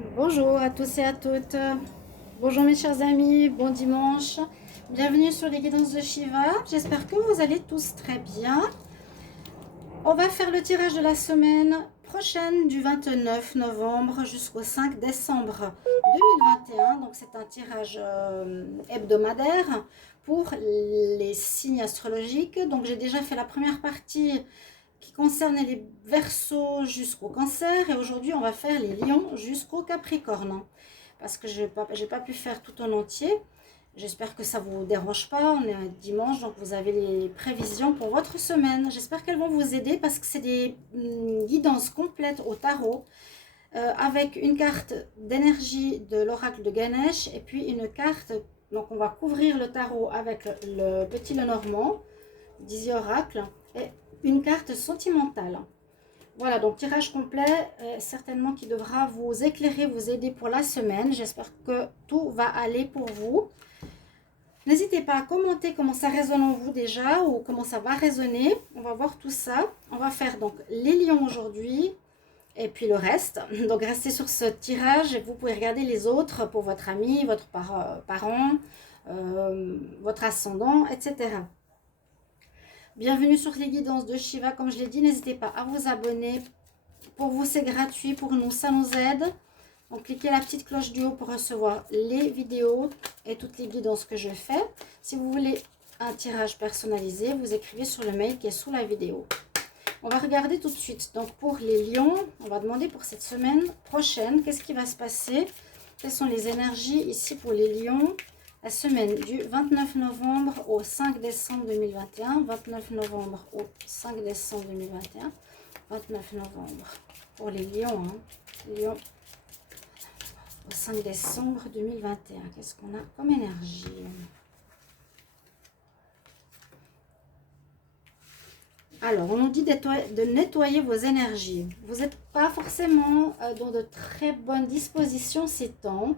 Bonjour à tous et à toutes. Bonjour mes chers amis, bon dimanche. Bienvenue sur les guidances de Shiva. J'espère que vous allez tous très bien. On va faire le tirage de la semaine prochaine du 29 novembre jusqu'au 5 décembre 2021. Donc c'est un tirage hebdomadaire pour les signes astrologiques. Donc j'ai déjà fait la première partie qui concerne les Verseaux jusqu'au Cancer et aujourd'hui on va faire les Lions jusqu'au Capricorne parce que j'ai pas pu faire tout en entier. J'espère que ça ne vous dérange pas. On est un dimanche, donc vous avez les prévisions pour votre semaine. J'espère qu'elles vont vous aider parce que c'est des guidances complètes au tarot avec une carte d'énergie de l'oracle de Ganesh et puis une carte. Donc on va couvrir le tarot avec le petit Lenormand, 10 oracles, et une carte sentimentale. Voilà, donc tirage complet, certainement qui devra vous éclairer, vous aider pour la semaine. J'espère que tout va aller pour vous. N'hésitez pas à commenter comment ça résonne en vous déjà ou comment ça va résonner. On va voir tout ça. On va faire donc les lions aujourd'hui et puis le reste. Donc restez sur ce tirage et vous pouvez regarder les autres pour votre ami, votre parent, votre ascendant, etc. Bienvenue sur les guidances de Shiva. Comme je l'ai dit, n'hésitez pas à vous abonner. Pour vous, c'est gratuit. Pour nous, ça nous aide. Donc, cliquez la petite cloche du haut pour recevoir les vidéos et toutes les guidances que je fais. Si vous voulez un tirage personnalisé, vous écrivez sur le mail qui est sous la vidéo. On va regarder tout de suite. Donc, pour les lions, on va demander pour cette semaine prochaine, qu'est-ce qui va se passer? Quelles sont les énergies ici pour les lions? La semaine du 29 novembre au 5 décembre 2021. 29 novembre au 5 décembre 2021. 29 novembre pour les lions. Lions au 5 décembre 2021. Qu'est-ce qu'on a comme énergie? Alors, on nous dit de nettoyer vos énergies. Vous n'êtes pas forcément dans de très bonnes dispositions ces temps.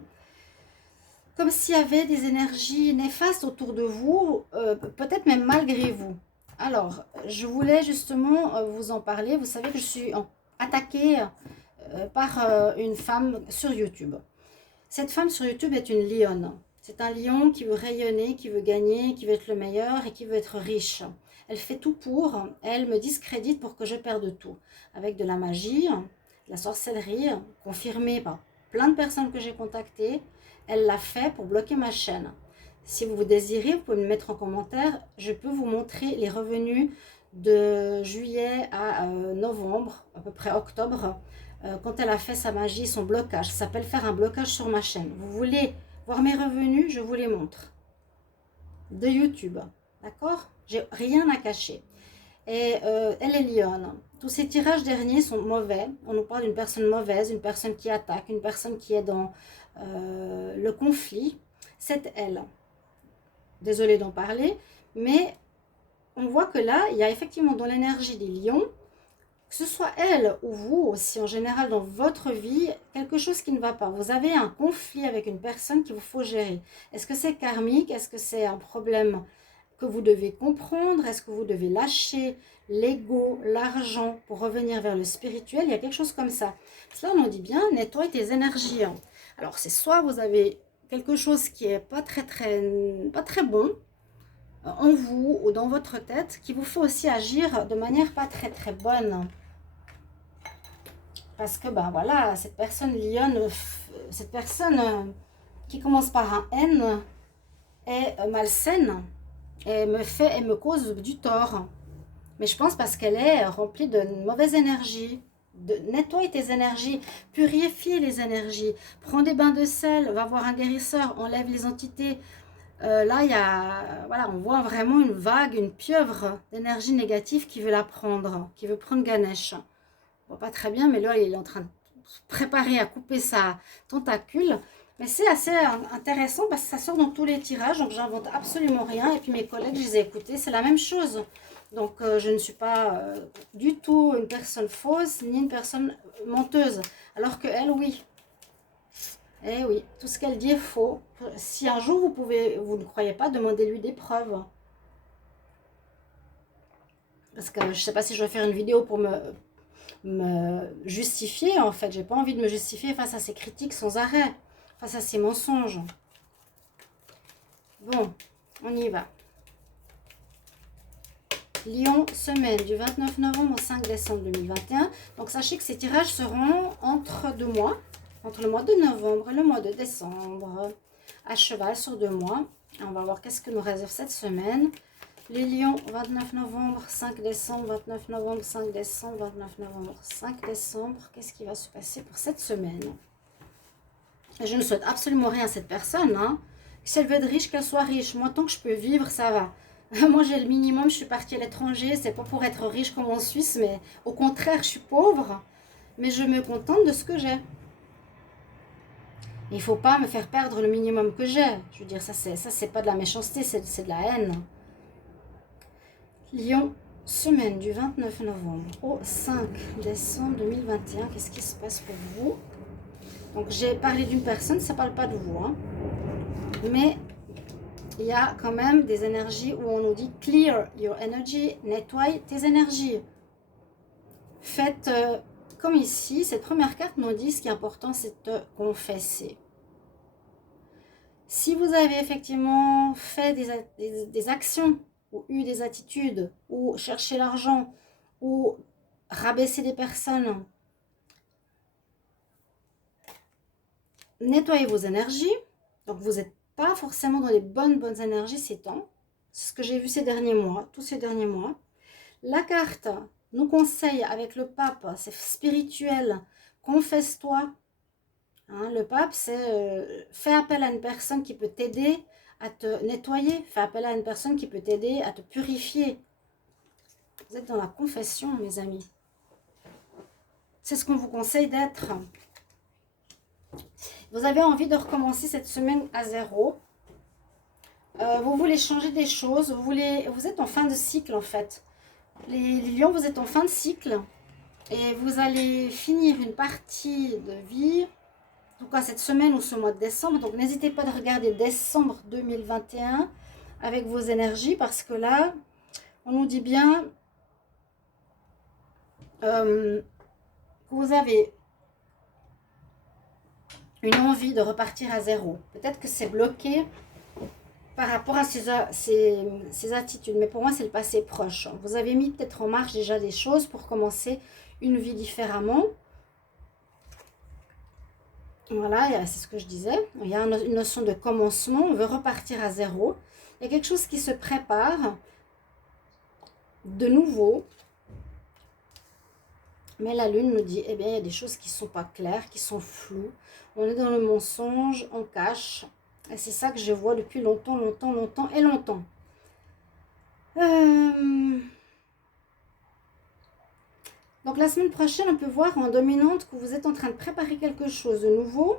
Comme s'il y avait des énergies néfastes autour de vous, peut-être même malgré vous. Alors, je voulais justement vous en parler. Vous savez que je suis attaquée par une femme sur YouTube. Cette femme sur YouTube est une lionne. C'est un lion qui veut rayonner, qui veut gagner, qui veut être le meilleur et qui veut être riche. Elle fait tout pour, elle me discrédite pour que je perde tout. Avec de la magie, de la sorcellerie, confirmée par plein de personnes que j'ai contactées, elle l'a fait pour bloquer ma chaîne. Si vous désirez, vous pouvez me mettre en commentaire. Je peux vous montrer les revenus de juillet à novembre, à peu près octobre, quand elle a fait sa magie, son blocage. Ça s'appelle faire un blocage sur ma chaîne. Vous voulez voir mes revenus? Je vous les montre. De YouTube. D'accord? J'ai rien à cacher. Et elle est lionne. Tous ces tirages derniers sont mauvais. On nous parle d'une personne mauvaise, une personne qui attaque, une personne qui est dans le conflit. C'est elle. Désolée d'en parler, mais on voit que là, il y a effectivement dans l'énergie des lions, que ce soit elle ou vous aussi en général dans votre vie, quelque chose qui ne va pas. Vous avez un conflit avec une personne qu'il vous faut gérer. Est-ce que c'est karmique? Est-ce que c'est un problème que vous devez comprendre? Est-ce que vous devez lâcher l'ego, l'argent pour revenir vers le spirituel? Il y a quelque chose comme ça. Cela, on dit bien, nettoie tes énergies. Alors, c'est soit vous avez quelque chose qui est pas très bon en vous ou dans votre tête, qui vous fait aussi agir de manière pas très bonne. Parce que, ben voilà, cette personne lionne, cette personne qui commence par un N est malsaine et me cause du tort. Mais je pense parce qu'elle est remplie de mauvaise énergie. Nettoie tes énergies, purifie les énergies, prends des bains de sel, va voir un guérisseur, enlève les entités. Là, voilà, on voit vraiment une vague, une pieuvre d'énergie négative qui veut la prendre, qui veut prendre Ganesh. Bon, pas très bien, mais là, il est en train de se préparer à couper sa tentacule. Mais c'est assez intéressant parce que ça sort dans tous les tirages, donc j'invente absolument rien. Et puis mes collègues, je les ai écoutés, c'est la même chose. Donc je ne suis pas du tout une personne fausse, ni une personne menteuse. Alors que elle, oui. Eh oui, tout ce qu'elle dit est faux. Si un jour vous ne croyez pas, demandez-lui des preuves. Parce que je ne sais pas si je vais faire une vidéo pour me me justifier en fait. J'ai pas envie de me justifier face à ces critiques sans arrêt, face à ces mensonges. Bon, on y va. Lion, semaine du 29 novembre au 5 décembre 2021. Donc sachez que ces tirages seront entre 2 mois, entre le mois de novembre et le mois de décembre, à cheval sur 2 mois. On va voir qu'est-ce que nous réserve cette semaine. Les lions, 29 novembre, 5 décembre, 29 novembre, 5 décembre, 29 novembre, 5 décembre. Qu'est-ce qui va se passer pour cette semaine? Et je ne souhaite absolument rien à cette personne, hein. Si elle veut être riche, qu'elle soit riche. Moi, tant que je peux vivre, ça va. Moi, j'ai le minimum, je suis partie à l'étranger. C'est pas pour être riche comme en Suisse, mais au contraire, je suis pauvre. Mais je me contente de ce que j'ai. Il ne faut pas me faire perdre le minimum que j'ai. Je veux dire, ça c'est pas de la méchanceté, c'est de la haine. Lion, semaine du 29 novembre au 5 décembre 2021. Qu'est-ce qui se passe pour vous? Donc, j'ai parlé d'une personne, ça ne parle pas de vous, hein. Mais il y a quand même des énergies où on nous dit clear your energy, nettoie tes énergies. Faites comme ici, cette première carte nous dit ce qui est important, c'est de confesser. Si vous avez effectivement fait des actions, ou eu des attitudes, ou cherché l'argent, ou rabaissé des personnes, nettoyez vos énergies. Donc vous n'êtes pas forcément dans les bonnes énergies ces temps. C'est ce que j'ai vu ces derniers mois, tous ces derniers mois. La carte nous conseille avec le pape, c'est spirituel, confesse-toi. Hein, le pape, c'est fais appel à une personne qui peut t'aider à te nettoyer. Fais appel à une personne qui peut t'aider à te purifier. Vous êtes dans la confession, mes amis. C'est ce qu'on vous conseille d'être. Vous avez envie de recommencer cette semaine à zéro. Vous voulez changer des choses. Vous êtes en fin de cycle, en fait. Les lions, vous êtes en fin de cycle. Et vous allez finir une partie de vie, en tout cas cette semaine ou ce mois de décembre. Donc n'hésitez pas de regarder décembre 2021 avec vos énergies, parce que là, on nous dit bien que vous avez une envie de repartir à zéro. Peut-être que c'est bloqué par rapport à ces attitudes. Mais pour moi, c'est le passé proche. Vous avez mis peut-être en marche déjà des choses pour commencer une vie différemment. Voilà, c'est ce que je disais. Il y a une notion de commencement. On veut repartir à zéro. Il y a quelque chose qui se prépare de nouveau. Mais la lune nous dit, eh bien, il y a des choses qui ne sont pas claires, qui sont floues. On est dans le mensonge, on cache. Et c'est ça que je vois depuis longtemps. Donc la semaine prochaine, on peut voir en dominante que vous êtes en train de préparer quelque chose de nouveau.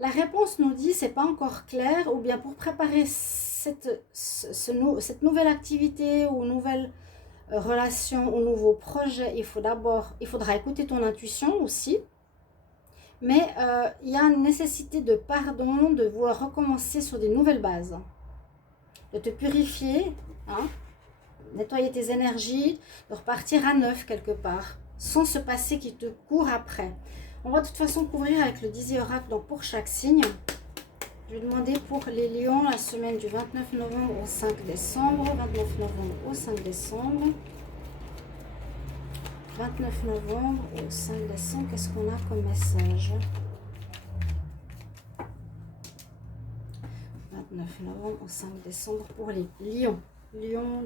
La réponse nous dit, c'est pas encore clair, ou bien pour préparer cette nouvelle activité ou nouvelle relation ou nouveau projet, il faudra écouter ton intuition aussi. Mais il y a une nécessité de pardon, de vouloir recommencer sur des nouvelles bases, de te purifier, hein, nettoyer tes énergies, de repartir à neuf quelque part, sans ce passé qui te court après. On va de toute façon couvrir avec le Dizzy Oracle, donc pour chaque signe. Je vais demander pour les lions la semaine du 29 novembre au 5 décembre. 29 novembre au 5 décembre. 29 novembre au 5 décembre, qu'est-ce qu'on a comme message? 29 novembre au 5 décembre pour les lions. Lion.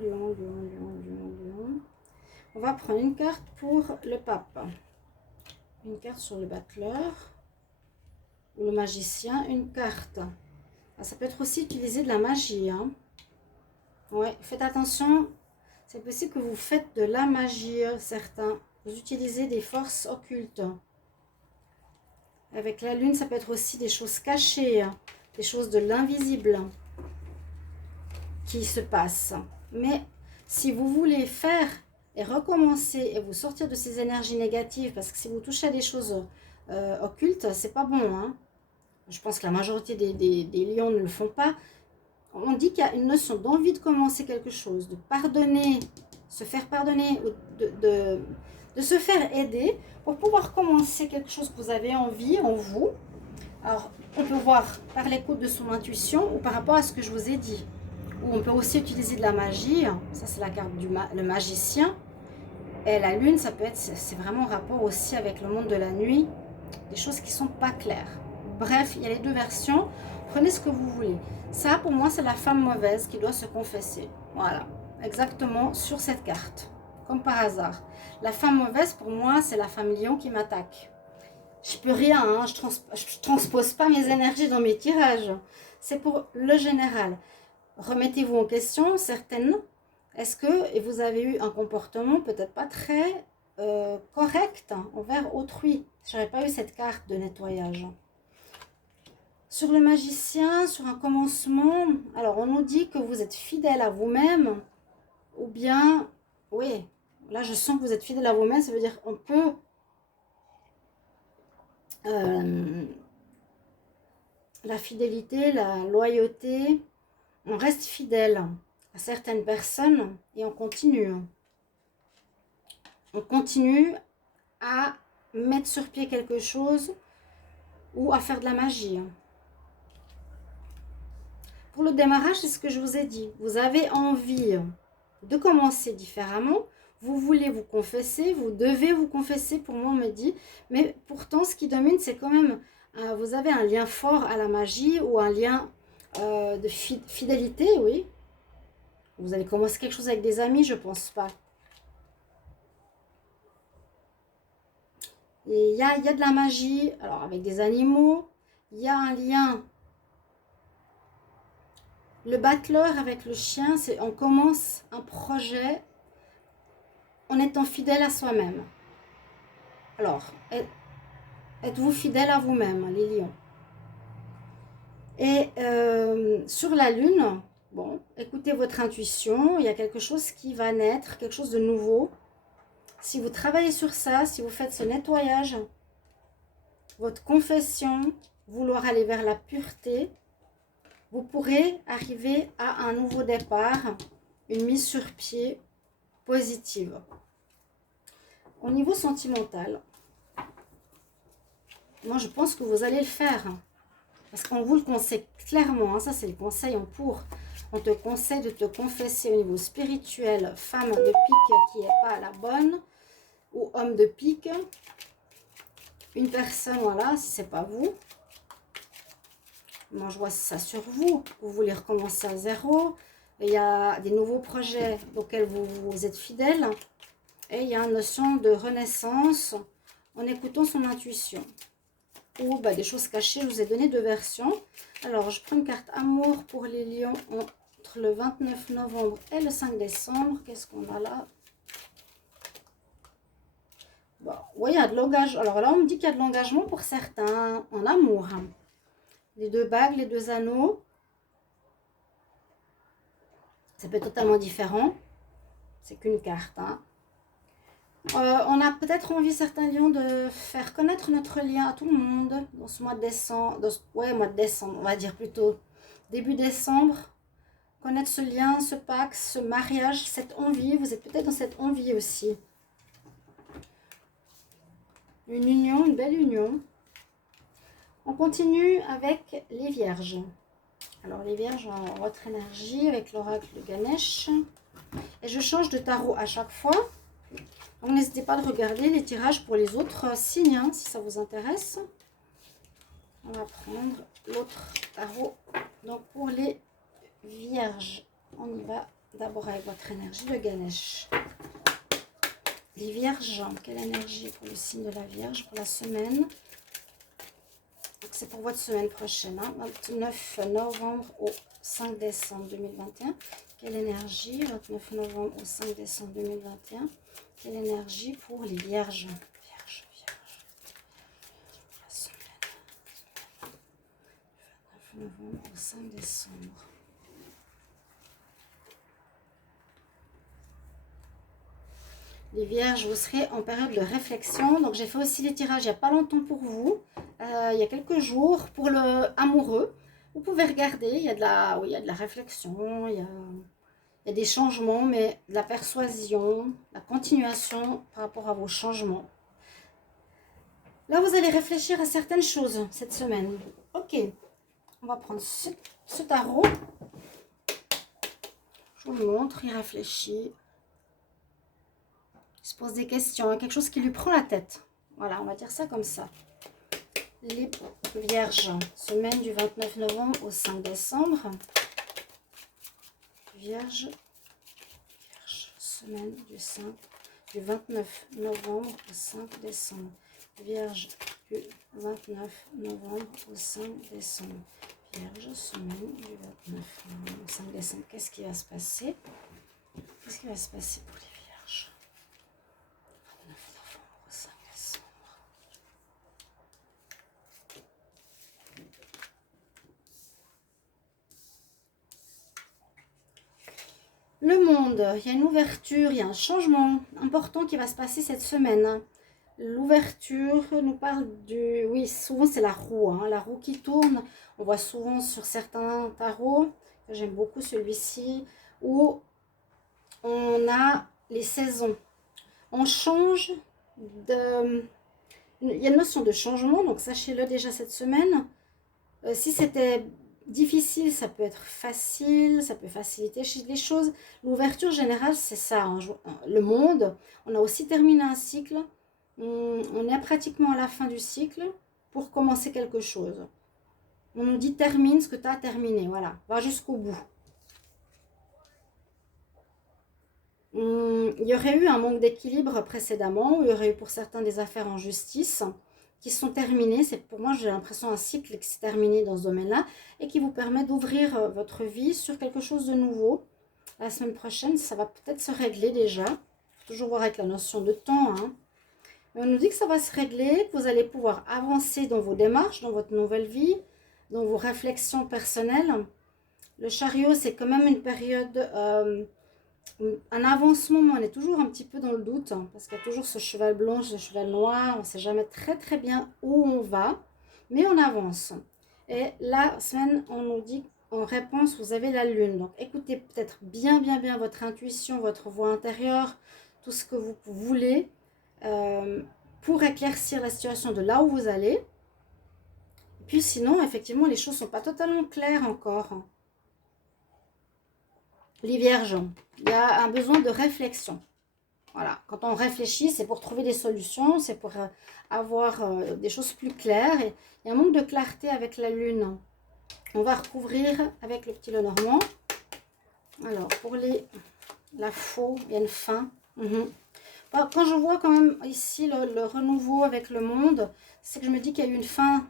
On va prendre une carte pour le pape. Une carte sur le battleur ou le magicien. Une carte. Ça peut être aussi utilisé de la magie. Hein. Ouais, faites attention. C'est possible que vous faites de la magie, certains. Vous utilisez des forces occultes. Avec la lune, ça peut être aussi des choses cachées, des choses de l'invisible qui se passent. Mais si vous voulez faire et recommencer et vous sortir de ces énergies négatives, parce que si vous touchez à des choses occultes, c'est pas bon. Hein. Je pense que la majorité des lions ne le font pas. On dit qu'il y a une notion d'envie de commencer quelque chose, de pardonner, se faire pardonner, de de se faire aider pour pouvoir commencer quelque chose que vous avez envie en vous. Alors, on peut voir par l'écoute de son intuition ou par rapport à ce que je vous ai dit. Ou on peut aussi utiliser de la magie. Ça, c'est la carte du le magicien. Et la lune, ça peut être, c'est vraiment en rapport aussi avec le monde de la nuit. Des choses qui sont pas claires. Bref, il y a les deux versions. Prenez ce que vous voulez. Ça, pour moi, c'est la femme mauvaise qui doit se confesser. Voilà, exactement sur cette carte. Comme par hasard. La femme mauvaise, pour moi, c'est la femme lion qui m'attaque. Je peux rien, hein, je transpose pas mes énergies dans mes tirages. C'est pour le général. Remettez-vous en question, certaines. Est-ce que vous avez eu un comportement peut-être pas très correct envers autrui? Je n'aurais pas eu cette carte de nettoyage. Sur le magicien, sur un commencement, alors on nous dit que vous êtes fidèle à vous-même, ou bien, oui, là je sens que vous êtes fidèle à vous-même, ça veut dire qu'on peut la fidélité, la loyauté, on reste fidèle à certaines personnes et on continue. On continue à mettre sur pied quelque chose ou à faire de la magie. Pour le démarrage, c'est ce que je vous ai dit. Vous avez envie de commencer différemment. Vous voulez vous confesser, vous devez vous confesser, pour moi on me dit. Mais pourtant, ce qui domine, c'est quand même, vous avez un lien fort à la magie ou un lien de fidélité, oui. Vous allez commencer quelque chose avec des amis, je pense pas. Et il y a de la magie, alors avec des animaux, il y a un lien. Le battleur avec le chien, c'est on commence un projet en étant fidèle à soi-même. Alors, êtes-vous fidèle à vous-même, les lions? Et sur la lune, bon, écoutez votre intuition, il y a quelque chose qui va naître, quelque chose de nouveau. Si vous travaillez sur ça, si vous faites ce nettoyage, votre confession, vouloir aller vers la pureté, vous pourrez arriver à un nouveau départ, une mise sur pied positive. Au niveau sentimental, moi je pense que vous allez le faire. Parce qu'on vous le conseille clairement, hein, ça c'est le conseil en pour. On te conseille de te confesser au niveau spirituel, femme de pique qui n'est pas la bonne, ou homme de pique. Une personne, voilà, si c'est pas vous. Moi je vois ça sur vous, vous voulez recommencer à zéro. Il y a des nouveaux projets auxquels vous êtes fidèle. Et il y a une notion de renaissance en écoutant son intuition. Ou des choses cachées, je vous ai donné deux versions. Alors, je prends une carte amour pour les lions entre le 29 novembre et le 5 décembre. Qu'est-ce qu'on a là? Bon, oui, il y a de l'engagement. Alors là, on me dit qu'il y a de l'engagement pour certains en amour. Les deux bagues, les deux anneaux. Ça peut être totalement différent. C'est qu'une carte, hein. On a peut-être envie, certains lions, de faire connaître notre lien à tout le monde dans ce mois de décembre. Mois de décembre, on va dire plutôt début décembre. Connaître ce lien, ce pacte, ce mariage, cette envie. Vous êtes peut-être dans cette envie aussi. Une union, une belle union. On continue avec les vierges. Alors les vierges ont votre énergie avec l'oracle de Ganesh. Et je change de tarot à chaque fois. Donc n'hésitez pas de regarder les tirages pour les autres signes, hein, si ça vous intéresse. On va prendre l'autre tarot. Donc pour les vierges, on y va d'abord avec votre énergie de Ganesh. Les vierges, quelle énergie pour le signe de la Vierge pour la semaine? C'est pour votre semaine prochaine, hein, 29 novembre au 5 décembre 2021. Quelle énergie, 29 novembre au 5 décembre 2021. Quelle énergie pour les vierges? Vierge. La semaine. 29 novembre au 5 décembre. Les vierges, vous serez en période de réflexion. Donc, j'ai fait aussi les tirages il n'y a pas longtemps pour vous. Il y a quelques jours. Pour le amoureux, vous pouvez regarder. Il y a de la réflexion. Il y y a des changements, mais de la persuasion, la continuation par rapport à vos changements. Là, vous allez réfléchir à certaines choses cette semaine. Ok, on va prendre ce tarot. Je vous le montre, il réfléchit. Il se pose des questions, quelque chose qui lui prend la tête. Voilà, on va dire ça comme ça. Les Vierges, semaine du 29 novembre au 5 décembre. Vierge, semaine du 29 novembre au 5 décembre. Vierge, du 29 novembre au 5 décembre. Vierge, semaine du 29 novembre au 5 décembre. Qu'est-ce qui va se passer? Qu'est-ce qui va se passer pour les Vierges? 29 novembre au 5 décembre. Le monde, il y a une ouverture, il y a un changement important qui va se passer cette semaine. L'ouverture nous parle du... Oui, souvent c'est la roue, hein, la roue qui tourne. On voit souvent sur certains tarots, j'aime beaucoup celui-ci, où on a les saisons. On change de... Il y a une notion de changement, donc sachez-le déjà cette semaine. Si c'était difficile, ça peut être facile, ça peut faciliter les choses. L'ouverture générale, c'est ça, hein, le monde. On a aussi terminé un cycle. On est pratiquement à la fin du cycle pour commencer quelque chose. On nous dit termine ce que tu as terminé, voilà, va jusqu'au bout. Il y aurait eu un manque d'équilibre précédemment, il y aurait eu pour certains des affaires en justice qui sont terminées. C'est pour moi, j'ai l'impression un cycle qui s'est terminé dans ce domaine-là et qui vous permet d'ouvrir votre vie sur quelque chose de nouveau. La semaine prochaine, ça va peut-être se régler déjà. Faut toujours voir avec la notion de temps, hein. On nous dit que ça va se régler, que vous allez pouvoir avancer dans vos démarches, dans votre nouvelle vie, dans vos réflexions personnelles. Le chariot, c'est quand même une période, un avancement, mais on est toujours un petit peu dans le doute, hein, parce qu'il y a toujours ce cheval blanc, ce cheval noir, on ne sait jamais très bien où on va, mais on avance. Et la semaine, on nous dit en réponse, vous avez la lune. Donc écoutez peut-être bien votre intuition, votre voix intérieure, tout ce que vous voulez. Pour éclaircir la situation de là où vous allez. Puis sinon, effectivement, les choses ne sont pas totalement claires encore. Les Vierges, il y a un besoin de réflexion. Voilà, quand on réfléchit, c'est pour trouver des solutions, c'est pour avoir des choses plus claires. Et il y a un manque de clarté avec la lune. On va recouvrir avec le petit Lenormand. Alors, pour la faux, il y a une fin. Quand je vois quand même ici le renouveau avec le monde, c'est que je me dis qu'il y a eu une fin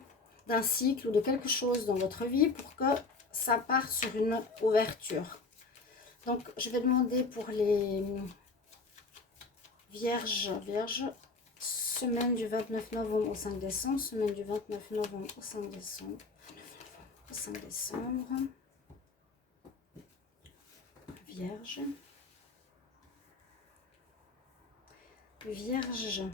d'un cycle ou de quelque chose dans votre vie pour que ça parte sur une ouverture. Donc, je vais demander pour les Vierges, semaine du 29 novembre au 5 décembre, semaine du 29 novembre au 5 décembre, Vierge. Vierge.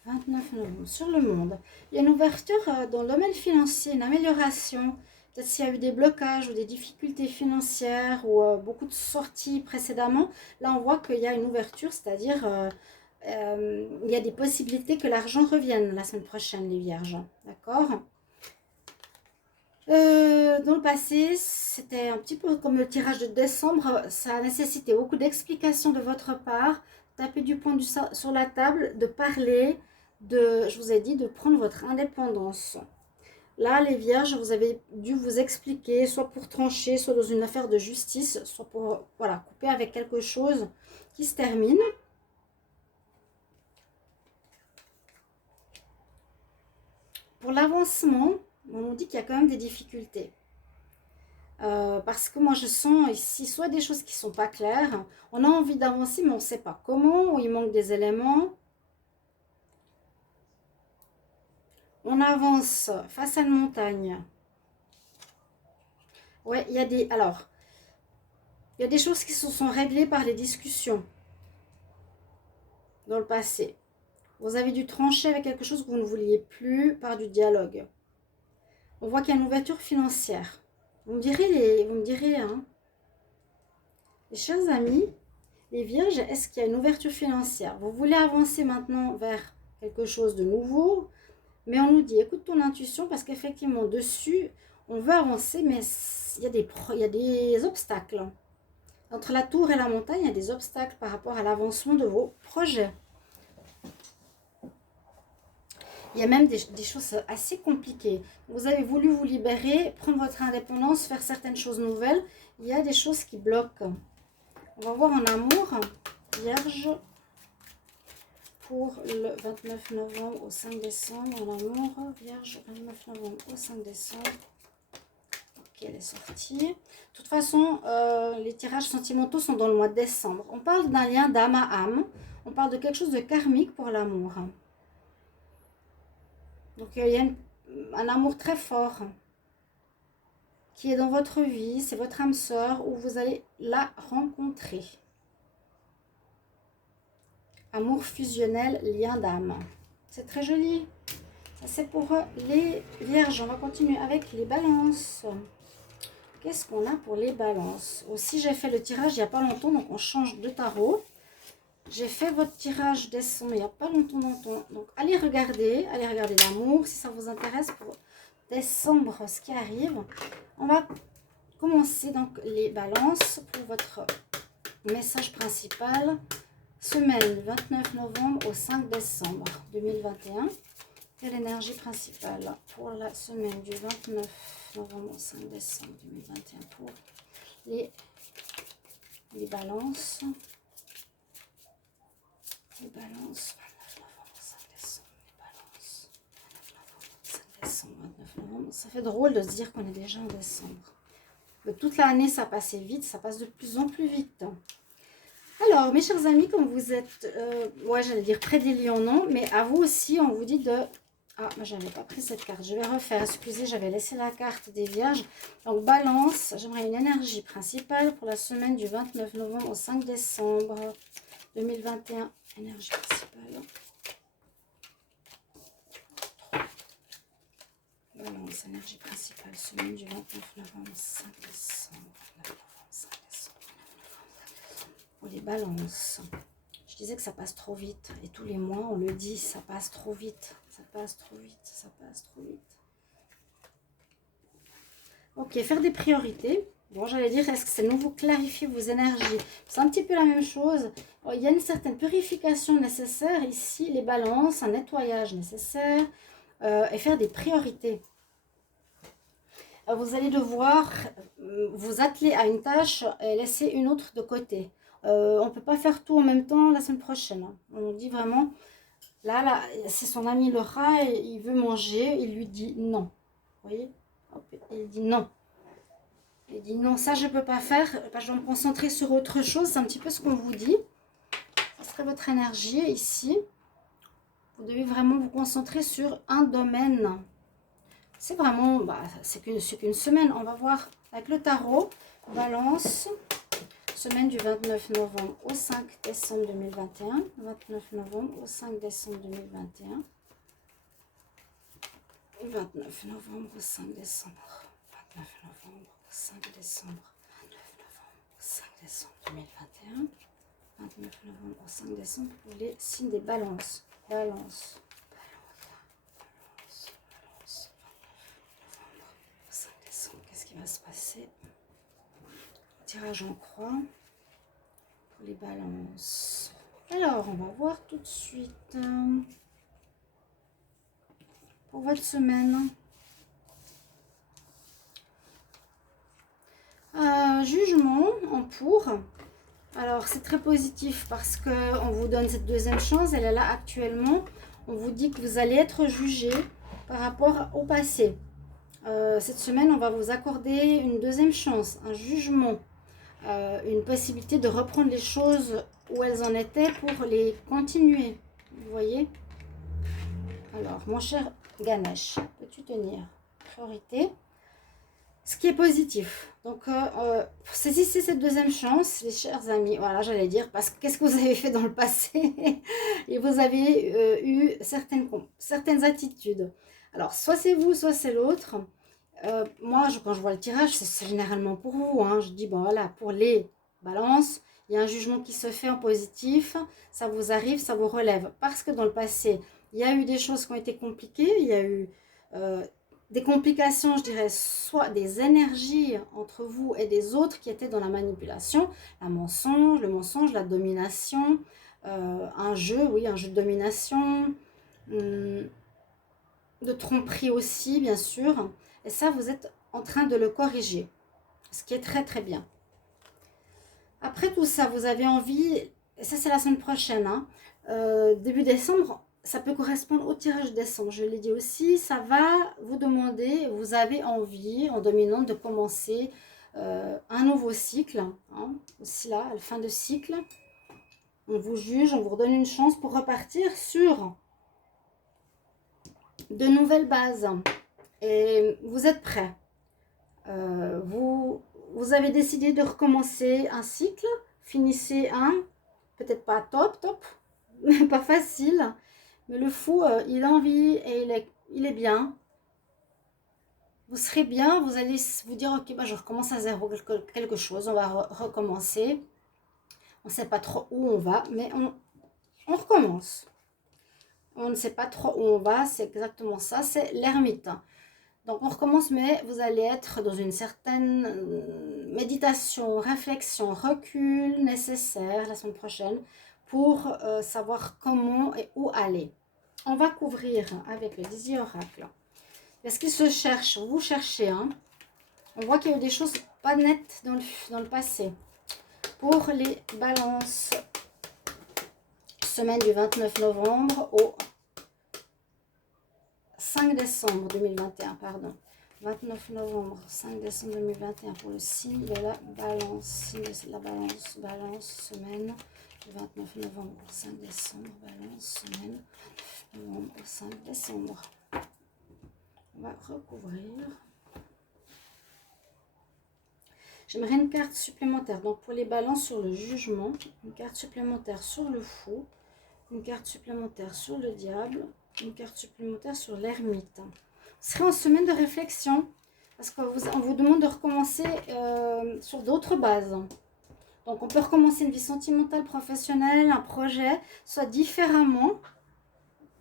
« 29 novembre, sur le monde. Il y a une ouverture dans le domaine financier, une amélioration. Peut-être s'il y a eu des blocages ou des difficultés financières ou beaucoup de sorties précédemment. Là, on voit qu'il y a une ouverture, c'est-à-dire il y a des possibilités que l'argent revienne la semaine prochaine, les Vierges. D'accord? Dans le passé, c'était un petit peu comme le tirage de décembre. Ça a nécessité beaucoup d'explications de votre part. Taper du poing sur la table, de parler, je vous ai dit, de prendre votre indépendance. Là, les Vierges, vous avez dû vous expliquer, soit pour trancher, soit dans une affaire de justice, soit pour voilà, couper avec quelque chose qui se termine. Pour l'avancement, on nous dit qu'il y a quand même des difficultés. Parce que moi je sens ici soit des choses qui ne sont pas claires, on a envie d'avancer mais on ne sait pas comment, ou il manque des éléments. On avance face à une montagne. Ouais, il y a des choses qui se sont réglées par les discussions. dans le passé. Vous avez dû trancher avec quelque chose que vous ne vouliez plus par du dialogue. On voit qu'il y a une ouverture financière. Vous me direz, hein, les chers amis, les vierges, est-ce qu'il y a une ouverture financière? Vous voulez avancer maintenant vers quelque chose de nouveau, mais on nous dit, écoute ton intuition, parce qu'effectivement, dessus, on veut avancer, mais il y a des obstacles. Entre la tour et la montagne, il y a des obstacles par rapport à l'avancement de vos projets. Il y a même des choses assez compliquées. Vous avez voulu vous libérer, prendre votre indépendance, faire certaines choses nouvelles. Il y a des choses qui bloquent. On va voir en amour, Vierge, pour le 29 novembre au 5 décembre. En amour, Vierge, 29 novembre au 5 décembre. Ok, elle est sortie. De toute façon, les tirages sentimentaux sont dans le mois de décembre. On parle d'un lien d'âme à âme. On parle de quelque chose de karmique pour l'amour. Donc, il y a un amour très fort qui est dans votre vie. C'est votre âme sœur où vous allez la rencontrer. Amour fusionnel, lien d'âme. C'est très joli. Ça, c'est pour les vierges. On va continuer avec les balances. Qu'est-ce qu'on a pour les balances? Aussi, j'ai fait le tirage il n'y a pas longtemps, donc on change de tarot. J'ai fait votre tirage décembre il n'y a pas longtemps. Donc, allez regarder l'amour si ça vous intéresse pour décembre, ce qui arrive. On va commencer donc les balances pour votre message principal. Semaine du 29 novembre au 5 décembre 2021. Quelle énergie principale pour la semaine du 29 novembre au 5 décembre 2021 pour les balances. Les balances, 29 novembre, 5 décembre, les balances, 29 novembre, 5 décembre, 29 novembre. Ça fait drôle de se dire qu'on est déjà en décembre. De toute l'année, ça passait vite, ça passe de plus en plus vite. Alors, mes chers amis, comme vous êtes, ouais, j'allais dire près des lions, non, mais à vous aussi, on vous dit de... Ah, moi, je n'avais pas pris cette carte. Je vais refaire, excusez, j'avais laissé la carte des vierges. Donc, balance, j'aimerais une énergie principale pour la semaine du 29 novembre au 5 décembre 2021. Énergie principale. Balance, énergie principale, semaine du 29 novembre, 5 décembre. 29 novembre, 5 décembre. Pour les balances. Je disais que ça passe trop vite. Et tous les mois, on le dit, ça passe trop vite. Ça passe trop vite, ça passe trop vite. Ok, faire des priorités. Bon, j'allais dire, est-ce que c'est nouveau clarifier vos énergies? C'est un petit peu la même chose. Oh, il y a une certaine purification nécessaire ici, les balances, un nettoyage nécessaire et faire des priorités. Vous allez devoir vous atteler à une tâche et laisser une autre de côté. On ne peut pas faire tout en même temps la semaine prochaine. On dit vraiment, là c'est son ami le rat, et il veut manger, il lui dit non. Vous voyez? Hop, il dit non. Il dit non, ça je ne peux pas faire, je vais me concentrer sur autre chose. C'est un petit peu ce qu'on vous dit. Ce serait votre énergie ici. Vous devez vraiment vous concentrer sur un domaine. C'est vraiment, c'est qu'une semaine. On va voir avec le tarot. Balance, semaine du 29 novembre au 5 décembre 2021. 29 novembre au 5 décembre 2021. 29 novembre au 5 décembre. 29 novembre au 5 décembre. 29 novembre au 5 décembre 2021. 29 novembre au 5 décembre pour les signes des balances. Balance. Qu'est-ce qui va se passer? Tirage en croix pour les balances. Alors, on va voir tout de suite pour votre semaine. Jugement en pour. Alors, c'est très positif parce qu'on vous donne cette deuxième chance. Elle est là actuellement. On vous dit que vous allez être jugé par rapport au passé. Cette semaine, on va vous accorder une deuxième chance, un jugement, une possibilité de reprendre les choses où elles en étaient pour les continuer. Vous voyez? Alors, mon cher Ganesh, peux-tu tenir? Priorité. Ce qui est positif. Donc, saisissez cette deuxième chance, les chers amis. Voilà, j'allais dire, parce que qu'est-ce que vous avez fait dans le passé? Et vous avez eu certaines attitudes. Alors, soit c'est vous, soit c'est l'autre. Moi, quand je vois le tirage, c'est généralement pour vous. Hein. Je dis, bon voilà, pour les balances, il y a un jugement qui se fait en positif. Ça vous arrive, ça vous relève. Parce que dans le passé, il y a eu des choses qui ont été compliquées. Il y a eu des complications, je dirais, soit des énergies entre vous et des autres qui étaient dans la manipulation. Le mensonge, la domination. Un jeu, oui, un jeu de domination. De tromperie aussi, bien sûr. Et ça, vous êtes en train de le corriger, ce qui est très très bien. Après tout ça, vous avez envie, et ça c'est la semaine prochaine, hein, début décembre, ça peut correspondre au tirage de décembre, je l'ai dit aussi, ça va vous demander, vous avez envie en dominante de commencer un nouveau cycle, hein, aussi là, à la fin de cycle. On vous juge, on vous redonne une chance pour repartir sur de nouvelles bases. Et vous êtes prêts. Vous avez décidé de recommencer un cycle, finissez un, peut-être pas top, pas facile, mais le fou, il a envie et il est bien. Vous serez bien, vous allez vous dire, ok, bah, je recommence à zéro quelque chose, on va recommencer. On ne sait pas trop où on va, mais on recommence. On ne sait pas trop où on va, c'est exactement ça, c'est l'ermite. Donc on recommence, mais vous allez être dans une certaine méditation, réflexion, recul nécessaire la semaine prochaine pour savoir comment et où aller. On va couvrir avec le Dizzy Oracle. Est-ce qu'il se cherche? Vous cherchez, hein? On voit qu'il y a eu des choses pas nettes dans le passé. Pour les balances, semaine du 29 novembre au 5 décembre 2021, pardon. 29 novembre, 5 décembre 2021 pour le signe de la balance. Signe de la balance, semaine du 29 novembre, 5 décembre, balance, semaine, novembre, 5 décembre. On va recouvrir. J'aimerais une carte supplémentaire. Donc pour les balances sur le jugement, une carte supplémentaire sur le fou, une carte supplémentaire sur le diable, une carte supplémentaire sur l'ermite. Vous serez en semaine de réflexion parce qu'on vous demande de recommencer sur d'autres bases. Donc on peut recommencer une vie sentimentale, professionnelle, un projet, soit différemment.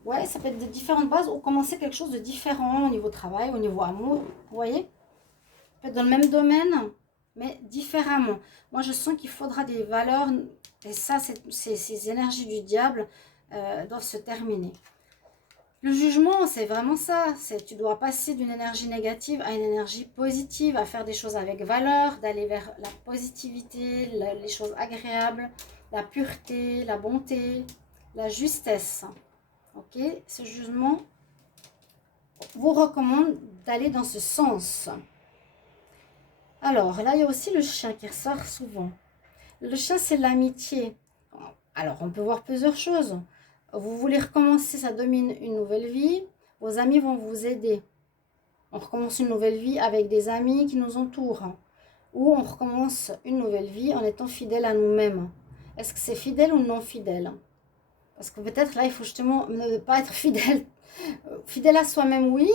Ouais, ça peut être de différentes bases ou commencer quelque chose de différent au niveau travail, au niveau amour. Vous voyez? Peut-être dans le même domaine, mais différemment. Moi, je sens qu'il faudra des valeurs, et ça, ces énergies du diable doivent se terminer. Le jugement, c'est vraiment ça. Tu dois passer d'une énergie négative à une énergie positive, à faire des choses avec valeur, d'aller vers la positivité, les choses agréables, la pureté, la bonté, la justesse. Ok? Ce jugement vous recommande d'aller dans ce sens. Alors, là, il y a aussi le chien qui ressort souvent. Le chien, c'est l'amitié. Alors, on peut voir plusieurs choses. Vous voulez recommencer, ça domine une nouvelle vie. Vos amis vont vous aider. On recommence une nouvelle vie avec des amis qui nous entourent. Ou on recommence une nouvelle vie en étant fidèle à nous-mêmes. Est-ce que c'est fidèle ou non fidèle? Parce que peut-être là, il faut justement ne pas être fidèle. Fidèle à soi-même, oui.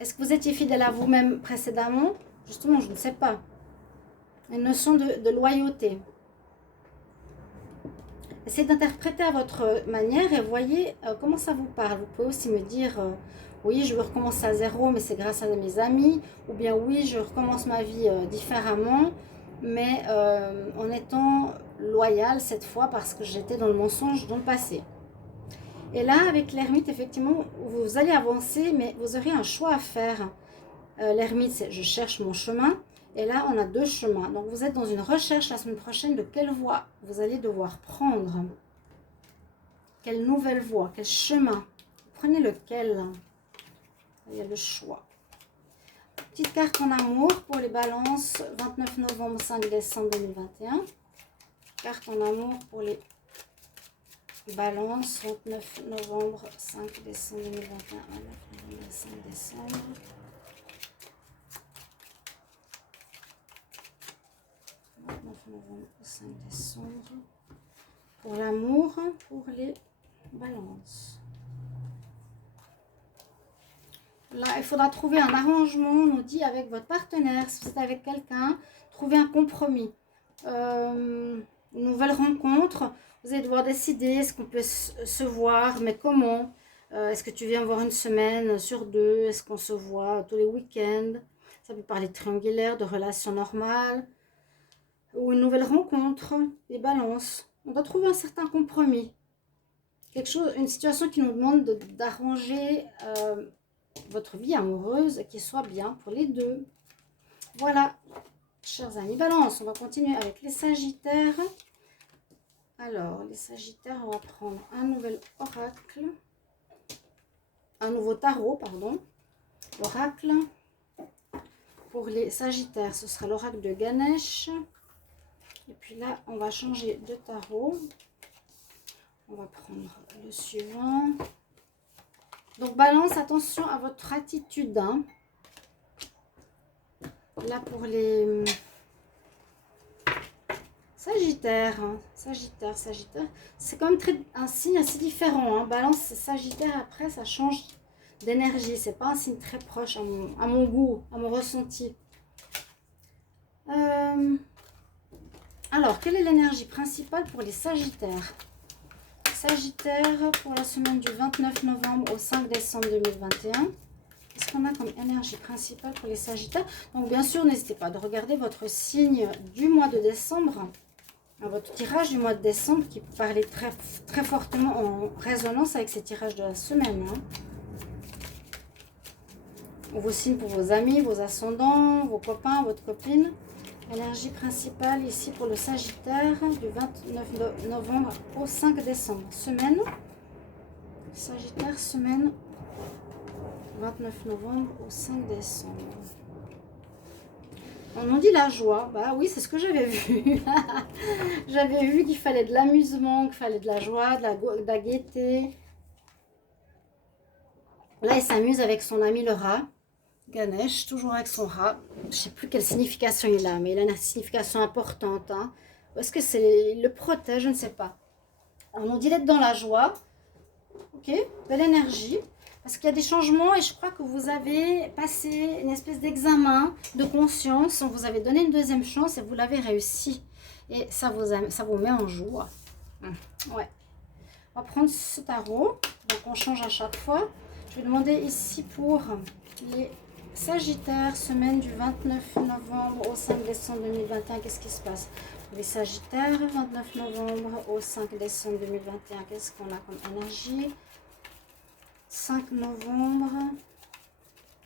Est-ce que vous étiez fidèle à vous-même précédemment? Justement, je ne sais pas. Une notion de loyauté. Essayez d'interpréter à votre manière et voyez comment ça vous parle. Vous pouvez aussi me dire, oui, je veux recommencer à zéro, mais c'est grâce à mes amis. Ou bien, oui, je recommence ma vie différemment, mais en étant loyale cette fois parce que j'étais dans le mensonge dans le passé. Et là, avec l'ermite, effectivement, vous allez avancer, mais vous aurez un choix à faire. L'ermite, c'est je cherche mon chemin. Et là, on a deux chemins. Donc, vous êtes dans une recherche la semaine prochaine de quelle voie vous allez devoir prendre. Quelle nouvelle voie, quel chemin. Prenez lequel. Il y a le choix. Petite carte en amour pour les balances 29 novembre, 5 décembre 2021. Carte en amour pour les balances 29 novembre, 5 décembre 2021. 5 décembre. novembre au 5 décembre. Pour l'amour, pour les balances. Là, il faudra trouver un arrangement, on nous dit, avec votre partenaire. Si vous êtes avec quelqu'un, trouver un compromis. Une nouvelle rencontre, vous allez devoir décider, est-ce qu'on peut se voir, mais comment? Est-ce que tu viens voir une semaine sur deux? Est-ce qu'on se voit tous les week-ends? Ça peut parler de triangulaire, de relations normales. Ou une nouvelle rencontre, des balances. On doit trouver un certain compromis. Quelque chose, une situation qui nous demande d'arranger votre vie amoureuse et qui soit bien pour les deux. Voilà, chers amis Balance, on va continuer avec les Sagittaires. Alors, les Sagittaires, on va prendre un nouvel oracle. Un nouveau tarot, pardon. L'oracle. Pour les Sagittaires, ce sera l'oracle de Ganesh. Et puis là, on va changer de tarot. On va prendre le suivant. Donc, Balance, attention à votre attitude. Hein. Là, pour les Sagittaires. Hein. Sagittaire. C'est quand même un signe assez différent. Hein. Balance, Sagittaire, après, ça change d'énergie. C'est pas un signe très proche à mon goût, à mon ressenti. Alors, quelle est l'énergie principale pour les Sagittaires? Sagittaire pour la semaine du 29 novembre au 5 décembre 2021. Qu'est-ce qu'on a comme énergie principale pour les Sagittaires? Donc bien sûr, n'hésitez pas de regarder votre signe du mois de décembre, votre tirage du mois de décembre qui parlait très fortement en résonance avec ces tirages de la semaine. Hein. Vos signes pour vos amis, vos ascendants, vos copains, votre copine. Énergie principale ici pour le Sagittaire du 29 novembre au 5 décembre. Semaine. Sagittaire, semaine 29 novembre au 5 décembre. On nous dit la joie. Bah oui, c'est ce que j'avais vu. J'avais vu qu'il fallait de l'amusement, qu'il fallait de la joie, de la gaieté. Là, il s'amuse avec son ami le rat. Ganesh, toujours avec son rat. Je ne sais plus quelle signification il a, mais il a une signification importante. Hein. Est-ce que c'est il le protège? Je ne sais pas. Alors, on dit d'être dans la joie. Ok, belle énergie. Parce qu'il y a des changements et je crois que vous avez passé une espèce d'examen de conscience. On vous avait donné une deuxième chance et vous l'avez réussi. Et ça vous met en joie. Ouais. On va prendre ce tarot. Donc on change à chaque fois. Je vais demander ici pour les Sagittaires, semaine du 29 novembre au 5 décembre 2021. Qu'est-ce qui se passe? Les Sagittaires, 29 novembre au 5 décembre 2021. Qu'est-ce qu'on a comme énergie? 5 novembre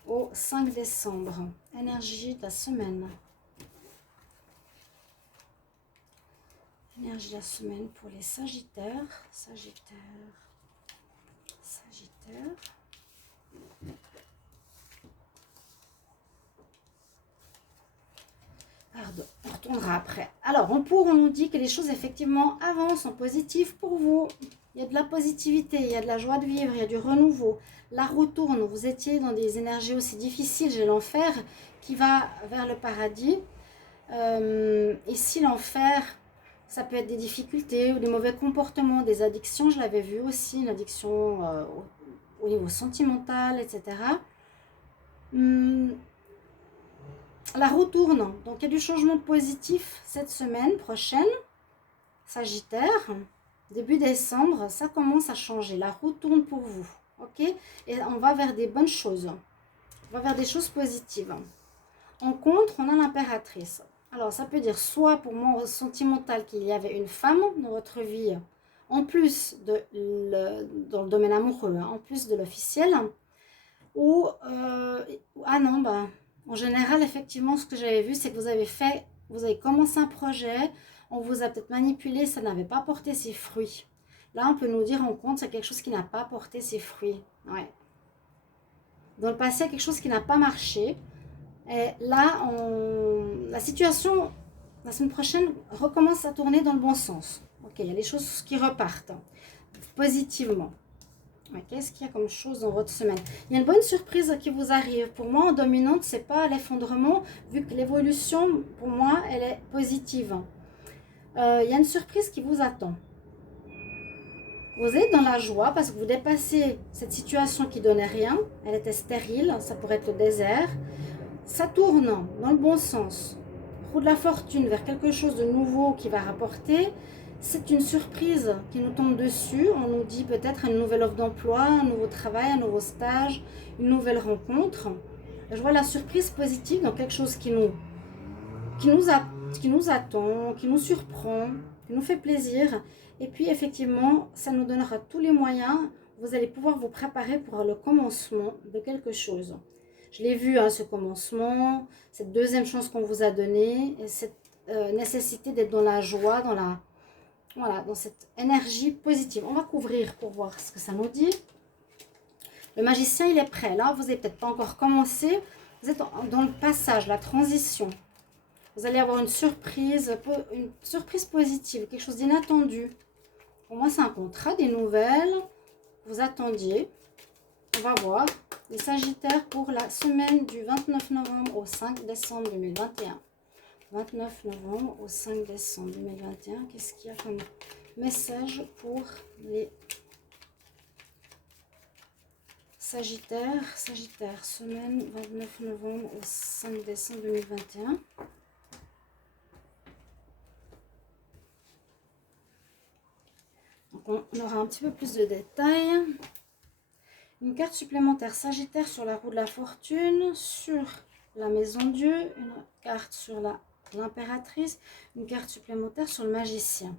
au 5 décembre. Énergie de la semaine. Énergie de la semaine pour les Sagittaires. Sagittaire. Pardon, on retournera après. Alors, on nous dit que les choses effectivement avancent en positif pour vous. Il y a de la positivité, il y a de la joie de vivre, il y a du renouveau. La roue tourne, vous étiez dans des énergies aussi difficiles, j'ai l'enfer qui va vers le paradis. Ici, l'enfer, ça peut être des difficultés ou des mauvais comportements, des addictions, je l'avais vu aussi, une addiction au niveau sentimental, etc. La roue tourne, donc il y a du changement positif cette semaine prochaine, Sagittaire. Début décembre, ça commence à changer. La roue tourne pour vous. Ok? Et on va vers des bonnes choses. On va vers des choses positives. En contre, on a l'impératrice. Alors, ça peut dire soit pour moi sentimental qu'il y avait une femme dans votre vie, en plus dans le domaine amoureux, hein, en plus de l'officiel. Ou, ah non, bah, en général, effectivement, ce que j'avais vu, c'est que vous avez commencé un projet. On vous a peut-être manipulé, ça n'avait pas porté ses fruits. Là, on peut nous dire en compte, c'est quelque chose qui n'a pas porté ses fruits. Ouais. Dans le passé, il y a quelque chose qui n'a pas marché. Et là, la situation, la semaine prochaine, recommence à tourner dans le bon sens. Ok, il y a des choses qui repartent positivement. Qu'est-ce qu'il y a comme chose dans votre semaine? Il y a une bonne surprise qui vous arrive. Pour moi, en dominante, ce n'est pas l'effondrement, vu que l'évolution, pour moi, elle est positive. il y a une surprise qui vous attend. Vous êtes dans la joie parce que vous dépassez cette situation qui donnait rien. Elle était stérile, ça pourrait être le désert. Ça tourne dans le bon sens. Roue de la fortune vers quelque chose de nouveau qui va rapporter. C'est une surprise qui nous tombe dessus. On nous dit peut-être une nouvelle offre d'emploi, un nouveau travail, un nouveau stage, une nouvelle rencontre. Je vois la surprise positive dans quelque chose qui nous attend, qui nous surprend, qui nous fait plaisir. Et puis effectivement, ça nous donnera tous les moyens. Vous allez pouvoir vous préparer pour le commencement de quelque chose. Je l'ai vu, hein, ce commencement, cette deuxième chance qu'on vous a donnée, et cette nécessité d'être dans la joie, dans cette énergie positive. On va couvrir pour voir ce que ça nous dit. Le magicien, il est prêt. Là, vous n'avez peut-être pas encore commencé. Vous êtes dans le passage, la transition. Vous allez avoir une surprise positive, quelque chose d'inattendu. Pour moi, c'est un contrat, des nouvelles. Vous attendiez. On va voir les Sagittaires pour la semaine du 29 novembre au 5 décembre 2021. 29 novembre au 5 décembre 2021. Qu'est-ce qu'il y a comme message pour les Sagittaires? Sagittaire, semaine 29 novembre au 5 décembre 2021. Donc on aura un petit peu plus de détails. Une carte supplémentaire Sagittaire sur la roue de la fortune, sur la maison Dieu, une carte sur l'impératrice, une carte supplémentaire sur le magicien.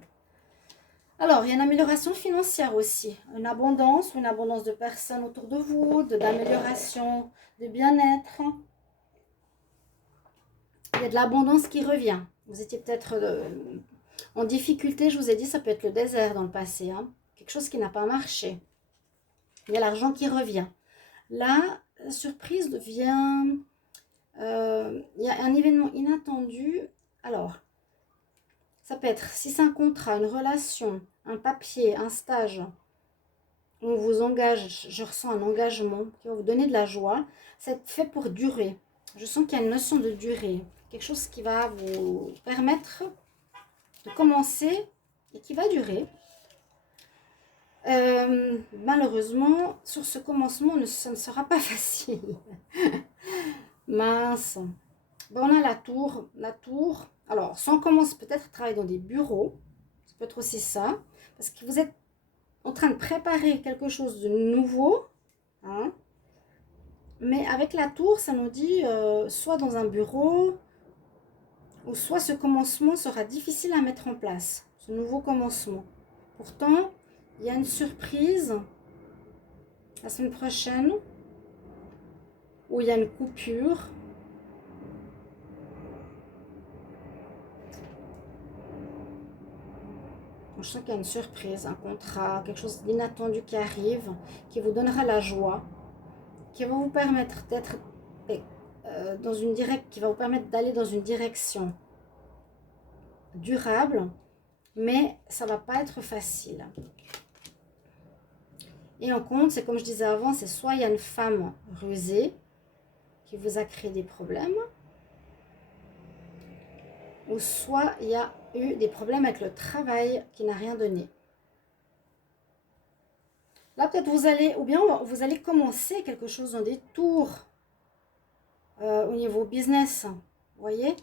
Alors, il y a une amélioration financière aussi, une abondance de personnes autour de vous, d'amélioration, de bien-être. Il y a de l'abondance qui revient. Vous étiez peut-être en difficulté, je vous ai dit, ça peut être le désert dans le passé, hein. Quelque chose qui n'a pas marché. Il y a l'argent qui revient. Là, la surprise vient... il y a un événement inattendu. Alors, ça peut être, si c'est un contrat, une relation, un papier, un stage, on vous engage, je ressens un engagement qui va vous donner de la joie. C'est fait pour durer. Je sens qu'il y a une notion de durée. Quelque chose qui va vous permettre de commencer et qui va durer. Malheureusement, sur ce commencement, ça ne sera pas facile. Mince. Bon, on a la tour. Alors, si on commence peut-être à travailler dans des bureaux, ça peut être aussi ça, parce que vous êtes en train de préparer quelque chose de nouveau, hein. Mais avec la tour, ça nous dit soit dans un bureau, ou soit ce commencement sera difficile à mettre en place, ce nouveau commencement. Pourtant, il y a une surprise la semaine prochaine où il y a une coupure. Je sens qu'il y a une surprise, un contrat, quelque chose d'inattendu qui arrive, qui vous donnera la joie, qui va vous permettre d'être qui va vous permettre d'aller dans une direction durable, mais ça va pas être facile. Et en compte, c'est comme je disais avant, c'est soit il y a une femme rusée qui vous a créé des problèmes, ou soit il y a eu des problèmes avec le travail qui n'a rien donné. Là, peut-être vous allez commencer quelque chose dans des tours au niveau business. Vous voyez,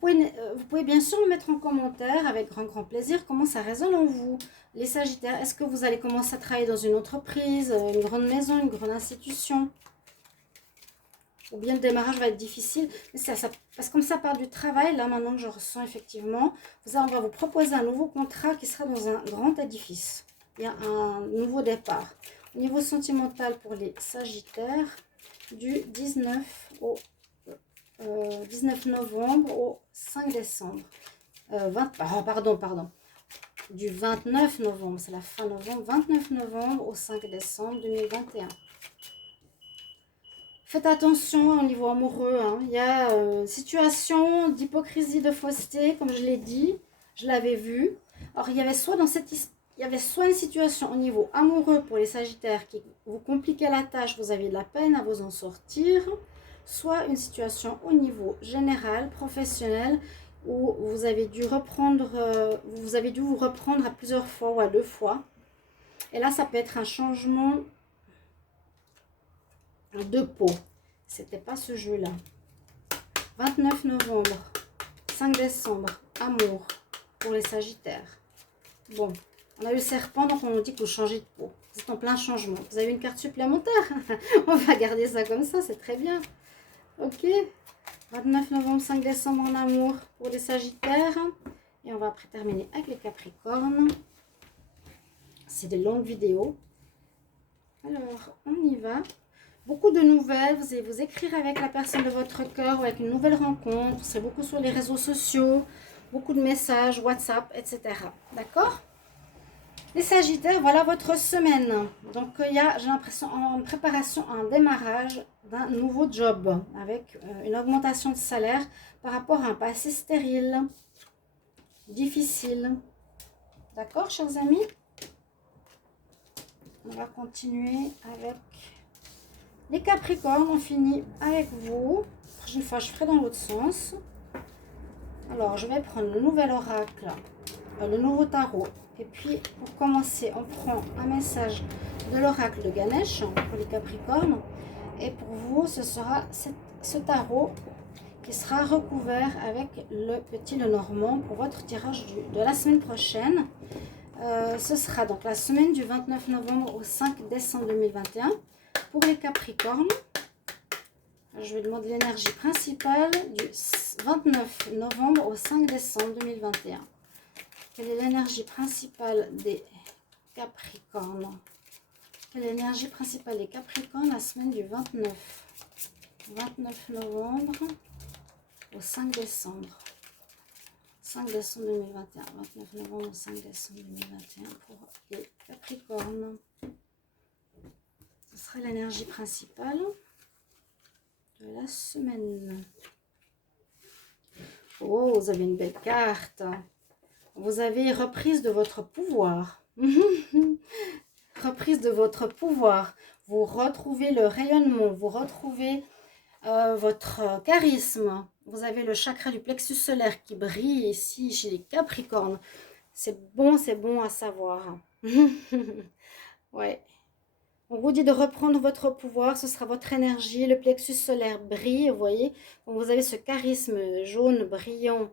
vous pouvez bien sûr me mettre en commentaire avec grand plaisir comment ça résonne en vous. Les Sagittaires, est-ce que vous allez commencer à travailler dans une entreprise, une grande maison, une grande institution? Ou bien le démarrage va être difficile. Mais parce que comme ça part du travail, là maintenant que je ressens effectivement, on va vous proposer un nouveau contrat qui sera dans un grand édifice. Il y a un nouveau départ. Au niveau sentimental pour les Sagittaires, du 19 novembre au 5 décembre. Pardon. Du 29 novembre, c'est la fin novembre. 29 novembre au 5 décembre 2021. Faites attention au niveau amoureux, hein. Il y a une situation d'hypocrisie, de fausseté, comme je l'ai dit, je l'avais vu. Alors, il y avait soit une situation au niveau amoureux pour les Sagittaires qui vous compliquait la tâche, vous aviez de la peine à vous en sortir, soit une situation au niveau général, professionnel, où vous avez dû vous reprendre à plusieurs fois ou à 2 fois. Et là, ça peut être un changement de peau. C'était pas ce jeu-là. 29 novembre, 5 décembre, amour pour les Sagittaires. Bon, on a eu le serpent, donc on nous dit que vous changez de peau. Vous êtes en plein changement. Vous avez une carte supplémentaire. On va garder ça comme ça, c'est très bien. Ok. 29 novembre, 5 décembre en amour pour les Sagittaires. Et on va après terminer avec les Capricornes. C'est des longues vidéos. Alors, on y va. Beaucoup de nouvelles. Vous allez vous écrire avec la personne de votre cœur ou avec une nouvelle rencontre. Vous serez beaucoup sur les réseaux sociaux. Beaucoup de messages, WhatsApp, etc. D'accord ? Les Sagittaires, voilà votre semaine. Donc, il y a, j'ai l'impression, en préparation, un démarrage d'un nouveau job avec une augmentation de salaire par rapport à un passé stérile, difficile. D'accord, chers amis? On va continuer avec les Capricornes. On finit avec vous. La prochaine fois, je ferai dans l'autre sens. Alors, je vais prendre le nouvel oracle, le nouveau tarot. Et puis, pour commencer, on prend un message de l'oracle de Ganesh pour les Capricornes. Et pour vous, ce sera ce tarot qui sera recouvert avec le petit Lenormand pour votre tirage de la semaine prochaine. Ce sera donc la semaine du 29 novembre au 5 décembre 2021 pour les Capricornes. Je vais demander l'énergie principale du 29 novembre au 5 décembre 2021. Quelle est l'énergie principale des Capricornes? Quelle est l'énergie principale des Capricornes la semaine du 29 novembre au 5 décembre? 5 décembre 2021. 29 novembre au 5 décembre 2021 pour les Capricornes. Ce sera l'énergie principale de la semaine. Oh, vous avez une belle carte. Vous avez reprise de votre pouvoir. Reprise de votre pouvoir. Vous retrouvez le rayonnement. Vous retrouvez votre charisme. Vous avez le chakra du plexus solaire qui brille ici chez les Capricornes. C'est bon à savoir. Ouais. On vous dit de reprendre votre pouvoir, ce sera votre énergie, le plexus solaire brille, vous voyez. Vous avez ce charisme jaune brillant,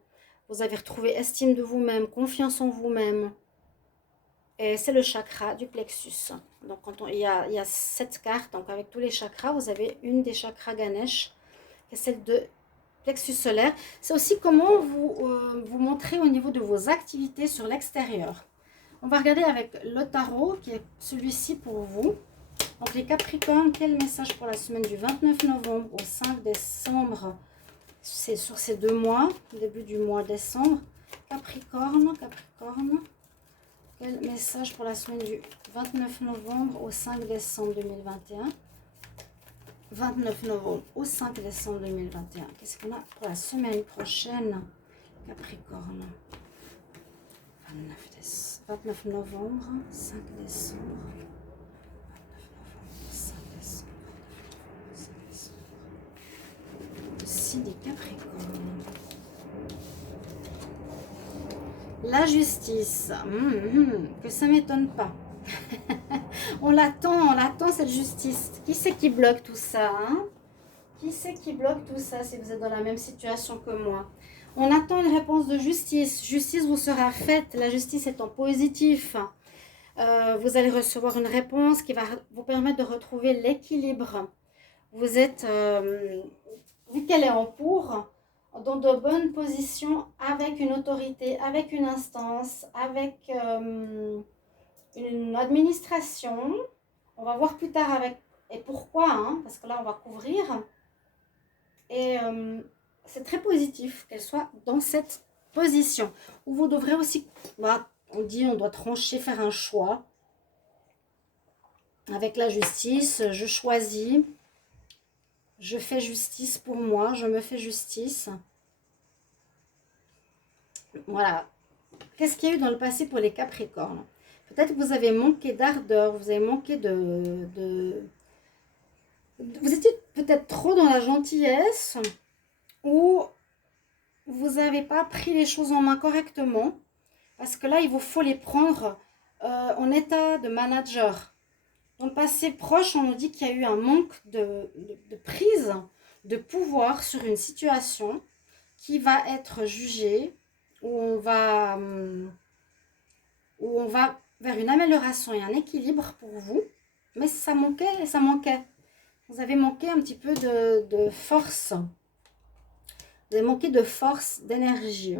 vous avez retrouvé estime de vous-même, confiance en vous-même. Et c'est le chakra du plexus. Donc il y a 7 cartes, donc avec tous les chakras, vous avez une des chakras Ganesh, qui est celle de plexus solaire. C'est aussi comment vous montrez au niveau de vos activités sur l'extérieur. On va regarder avec le tarot, qui est celui-ci pour vous. Donc les Capricornes, quel message pour la semaine du 29 novembre au 5 décembre? C'est sur ces 2 mois, début du mois décembre. Capricorne, quel message pour la semaine du 29 novembre au 5 décembre 2021? 29 novembre au 5 décembre 2021. Qu'est-ce qu'on a pour la semaine prochaine, Capricorne? 29 novembre, 5 décembre. Des Capricornes. La justice, que ça m'étonne pas. on l'attend cette justice. Qui c'est qui bloque tout ça, hein? Qui c'est qui bloque tout ça si vous êtes dans la même situation que moi? On attend une réponse de justice. Justice vous sera faite. La justice est en positif. Vous allez recevoir une réponse qui va vous permettre de retrouver l'équilibre. Vous êtes... vu qu'elle est en pour, dans de bonnes positions avec une autorité, avec une instance, avec une administration. On va voir plus tard avec et pourquoi, hein, parce que là on va couvrir. Et c'est très positif qu'elle soit dans cette position. Où vous devrez aussi, on dit on doit trancher, faire un choix. Avec la justice, je choisis. Je fais justice pour moi, je me fais justice. Voilà. Qu'est-ce qu'il y a eu dans le passé pour les Capricornes? Peut-être que vous avez manqué d'ardeur, vous avez manqué vous étiez peut-être trop dans la gentillesse, ou vous n'avez pas pris les choses en main correctement. Parce que là, il vous faut les prendre en état de manager. Dans le passé proche, on nous dit qu'il y a eu un manque de prise de pouvoir sur une situation qui va être jugée, où on va vers une amélioration et un équilibre pour vous. Mais ça manquait et ça manquait. Vous avez manqué un petit peu de force. Vous avez manqué de force, d'énergie.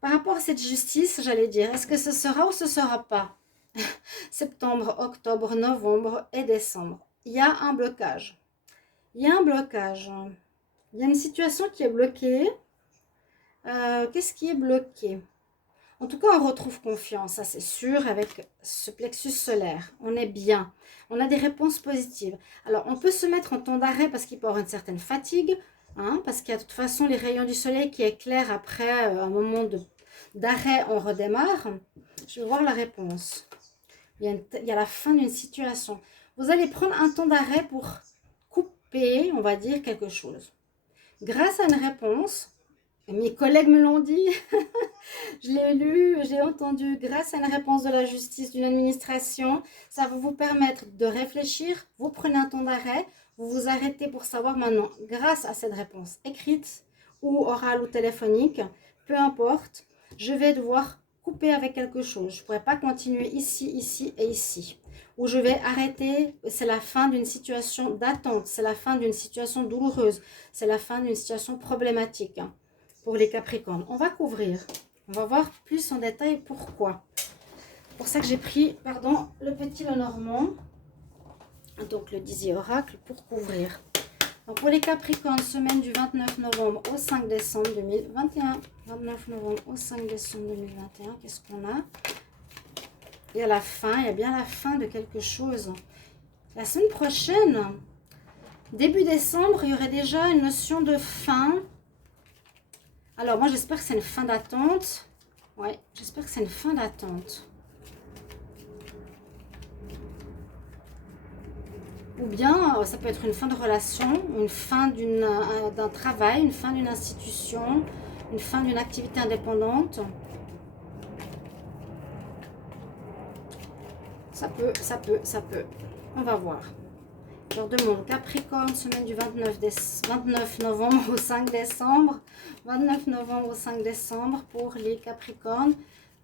Par rapport à cette justice, j'allais dire, est-ce que ce sera ou ce ne sera pas? Septembre, octobre, novembre et décembre. Il y a un blocage. Il y a un blocage. Il y a une situation qui est bloquée. Qu'est-ce qui est bloqué? En tout cas, on retrouve confiance, ça c'est sûr, avec ce plexus solaire. On est bien. On a des réponses positives. Alors, on peut se mettre en temps d'arrêt parce qu'il peut y avoir une certaine fatigue, hein, parce qu'il y a de toute façon les rayons du soleil qui éclairent après un moment d'arrêt, on redémarre. Je vais voir la réponse. Il y a la fin d'une situation. Vous allez prendre un temps d'arrêt pour couper, on va dire, quelque chose. Grâce à une réponse, mes collègues me l'ont dit, je l'ai lu, j'ai entendu, grâce à une réponse de la justice, d'une administration, ça va vous permettre de réfléchir, vous prenez un temps d'arrêt, vous vous arrêtez pour savoir maintenant, grâce à cette réponse écrite ou orale ou téléphonique, peu importe, je vais devoir couper avec quelque chose. Je ne pourrais pas continuer ici, ici et ici. Ou je vais arrêter, c'est la fin d'une situation d'attente, c'est la fin d'une situation douloureuse, c'est la fin d'une situation problématique. Pour les Capricornes, on va couvrir. On va voir plus en détail pourquoi. C'est pour ça que j'ai pris, pardon, le petit Lenormand. Donc le Dizier Oracle pour couvrir. Donc pour les Capricornes, semaine du 29 novembre au 5 décembre 2021. 29 novembre au 5 décembre 2021, qu'est-ce qu'on a? Il y a la fin, il y a bien la fin de quelque chose. La semaine prochaine, début décembre, il y aurait déjà une notion de fin. Alors, moi, j'espère que c'est une fin d'attente. Ouais, j'espère que c'est une fin d'attente. Ou bien, ça peut être une fin de relation, une fin d'un travail, une fin d'une institution, une fin d'une activité indépendante. Ça peut, ça peut, ça peut. On va voir. Leur demande Capricorne, semaine du 29 novembre au 5 décembre. 29 novembre au 5 décembre pour les Capricornes.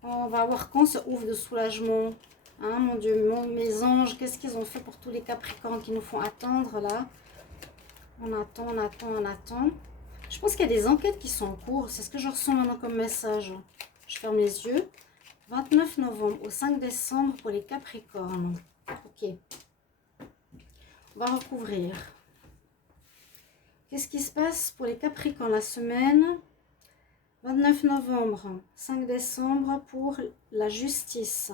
On va voir quand ce ouf de soulagement. Hein, mon Dieu, mes anges, qu'est-ce qu'ils ont fait pour tous les Capricornes qui nous font attendre là? On attend, on attend, on attend. Je pense qu'il y a des enquêtes qui sont en cours. C'est ce que je ressens maintenant comme message. Je ferme les yeux. 29 novembre au 5 décembre pour les Capricornes. Ok. On va recouvrir. Qu'est-ce qui se passe pour les Capricornes la semaine 29 novembre, 5 décembre pour la justice.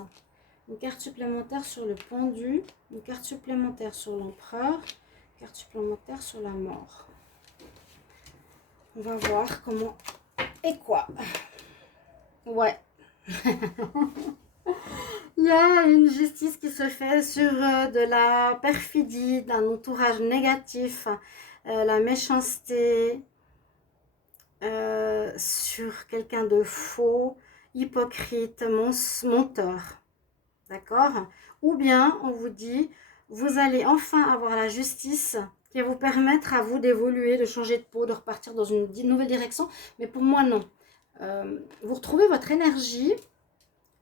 Une carte supplémentaire sur le pendu, une carte supplémentaire sur l'empereur, une carte supplémentaire sur la mort. On va voir comment et quoi. Ouais. Il y a une justice qui se fait sur de la perfidie, d'un entourage négatif, la méchanceté, sur quelqu'un de faux, hypocrite, menteur. D'accord? Ou bien on vous dit, vous allez enfin avoir la justice qui va vous permettre à vous d'évoluer, de changer de peau, de repartir dans une nouvelle direction. Mais pour moi, non. Vous retrouvez votre énergie.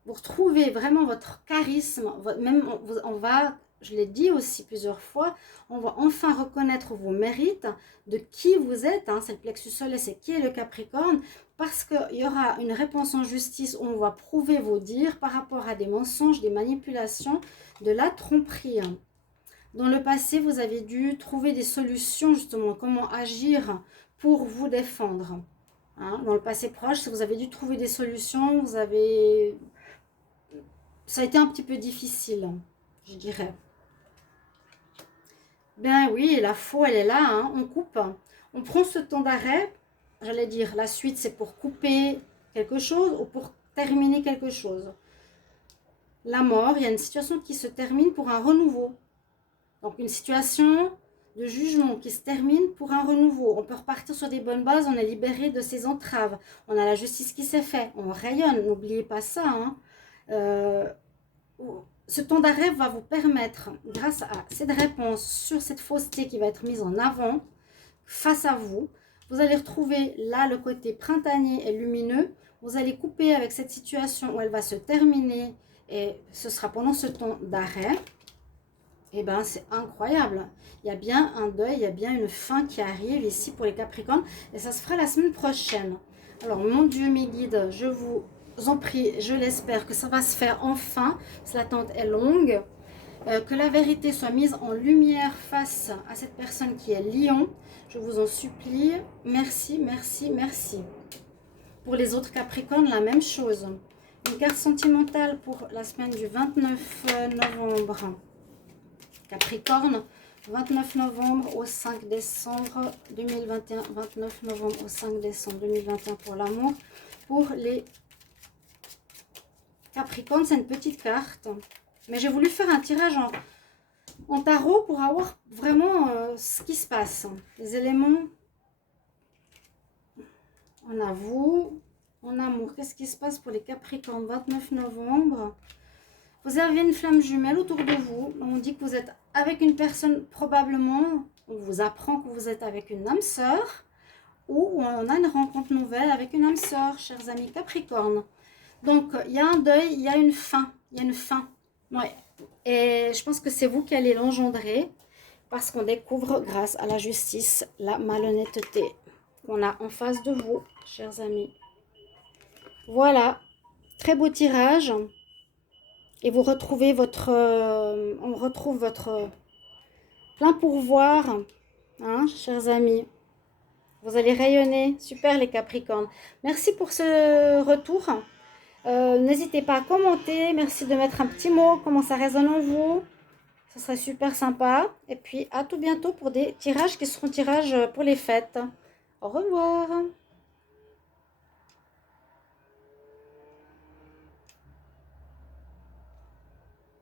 Vous retrouvez vraiment votre charisme, même on va, je l'ai dit aussi plusieurs fois, on va enfin reconnaître vos mérites, de qui vous êtes, hein, c'est le plexus solaire, c'est qui est le Capricorne, parce qu'il y aura une réponse en justice où on va prouver vos dires par rapport à des mensonges, des manipulations, de la tromperie. Dans le passé, vous avez dû trouver des solutions, justement, comment agir pour vous défendre. Hein, dans le passé proche, vous avez dû trouver des solutions, ça a été un petit peu difficile, je dirais. Ben oui, la faux, elle est là, hein, on coupe. On prend ce temps d'arrêt, j'allais dire, la suite, c'est pour couper quelque chose ou pour terminer quelque chose. La mort, il y a une situation qui se termine pour un renouveau. Donc une situation de jugement qui se termine pour un renouveau. On peut repartir sur des bonnes bases, on est libéré de ses entraves. On a la justice qui s'est faite, on rayonne, n'oubliez pas ça. Hein. Ce temps d'arrêt va vous permettre, grâce à cette réponse sur cette fausseté qui va être mise en avant, face à vous, vous allez retrouver là le côté printanier et lumineux. Vous allez couper avec cette situation où elle va se terminer et ce sera pendant ce temps d'arrêt. Et bien c'est incroyable. Il y a bien un deuil, il y a bien une fin qui arrive ici pour les Capricornes et ça se fera la semaine prochaine. Alors mon Dieu, mes guides, je vous en prie, je l'espère que ça va se faire enfin, parce que l'attente est longue. Que la vérité soit mise en lumière face à cette personne qui est Lion. Je vous en supplie. Merci, merci, merci. Pour les autres Capricornes, la même chose. Une carte sentimentale pour la semaine du 29 novembre. Capricorne, 29 novembre au 5 décembre 2021. 29 novembre au 5 décembre 2021 pour l'amour. Pour les Capricornes, c'est une petite carte. Mais j'ai voulu faire un tirage en tarot pour avoir vraiment ce qui se passe. Les éléments en vous, en amour. Qu'est-ce qui se passe pour les Capricornes 29 novembre. Vous avez une flamme jumelle autour de vous. On dit que vous êtes avec une personne probablement. On vous apprend que vous êtes avec une âme sœur. Ou on a une rencontre nouvelle avec une âme sœur, chers amis Capricornes. Donc, il y a un deuil, il y a une fin. Il y a une fin. Ouais. Et je pense que c'est vous qui allez l'engendrer parce qu'on découvre grâce à la justice la malhonnêteté qu'on a en face de vous, chers amis. Voilà, très beau tirage. Et vous retrouvez votre, on retrouve votre plein pourvoir, hein, chers amis. Vous allez rayonner, super les Capricornes. Merci pour ce retour. N'hésitez pas à commenter, merci de mettre un petit mot, comment ça résonne en vous, ça serait super sympa. Et puis à tout bientôt pour des tirages qui seront tirages pour les fêtes. Au revoir.